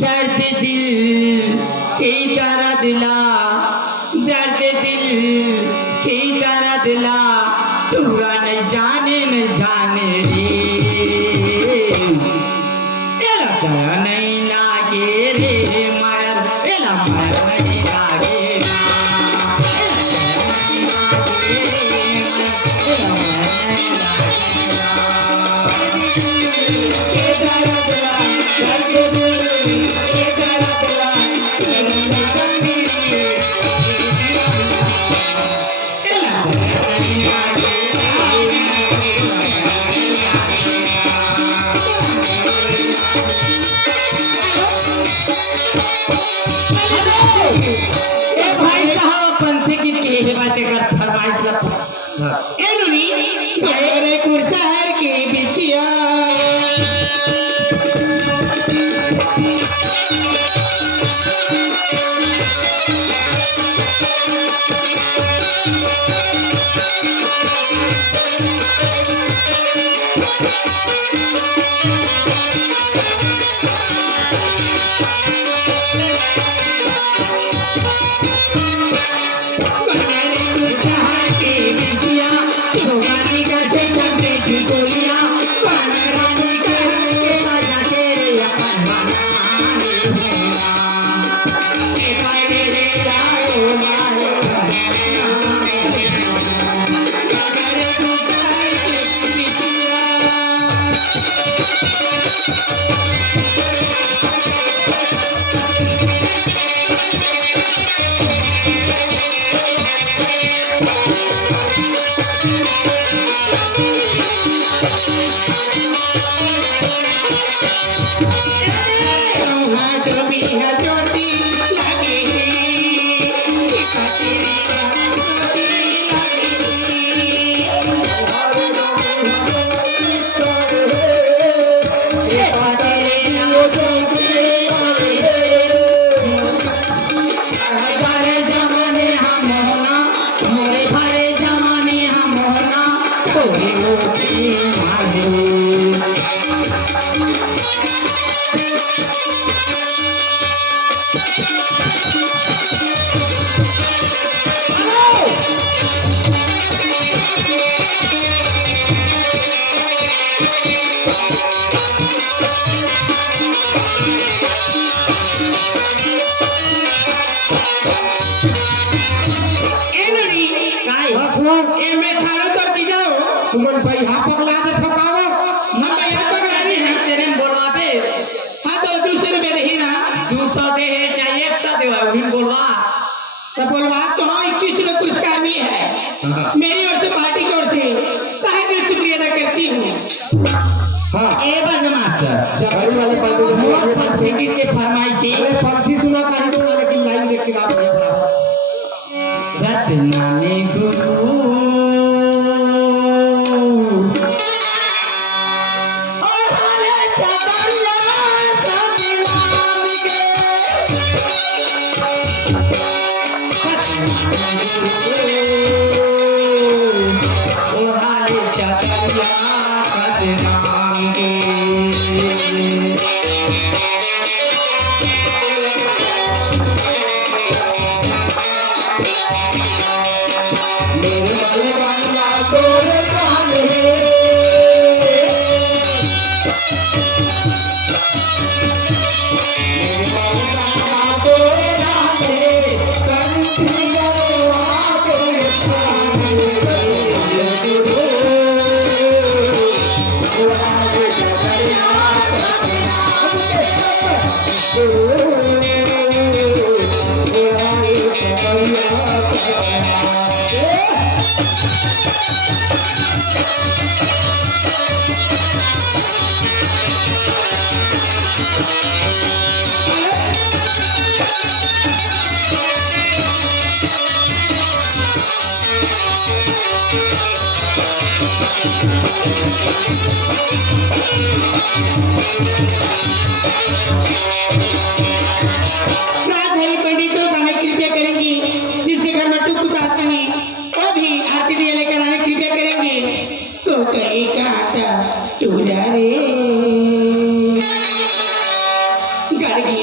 दर्द दिल की तरह दिला, दर्द दिल की तरह दिला, पूरा नहीं जाने रे, एला दया नहीं लागे रे मर, एला मर नहीं लागे ना, एला मर नहीं लागे ना, के दर्द दिला, दर्द दिल बातें कर फरमाइश का एनुनी मेरे कुर्सार के बिचिया तुमन भाई हा पगला दे ठोकावो ना मैं या पगला नहीं है तेरे बोलवा दे हां तो 200 रुपए दे ही ना 200 दे है चाहिए 100 देवा उन बोलवा तो बोलवा तो 21 रुपए पुरस्कार भी है मेरी ओर से पार्टी की ओर से तहे दिल शुक्रिया अदा करती हूं हां ए बन मास्टर गाड़ी वाले पार्टी को पंथी के फरमाइशी अरे पंथी सुना कहीं तो लेकिन लाइन देख के बात नहीं सतनामे गुरु रात हरी पंडितों का मैं कृपया करेंगी, जिसके घर में टुक उतारते हैं वो भी आरती दिए लेकर आने कृपया करेंगे। तो कहीं का आटा टूटा रे गर्गी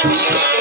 Thank you.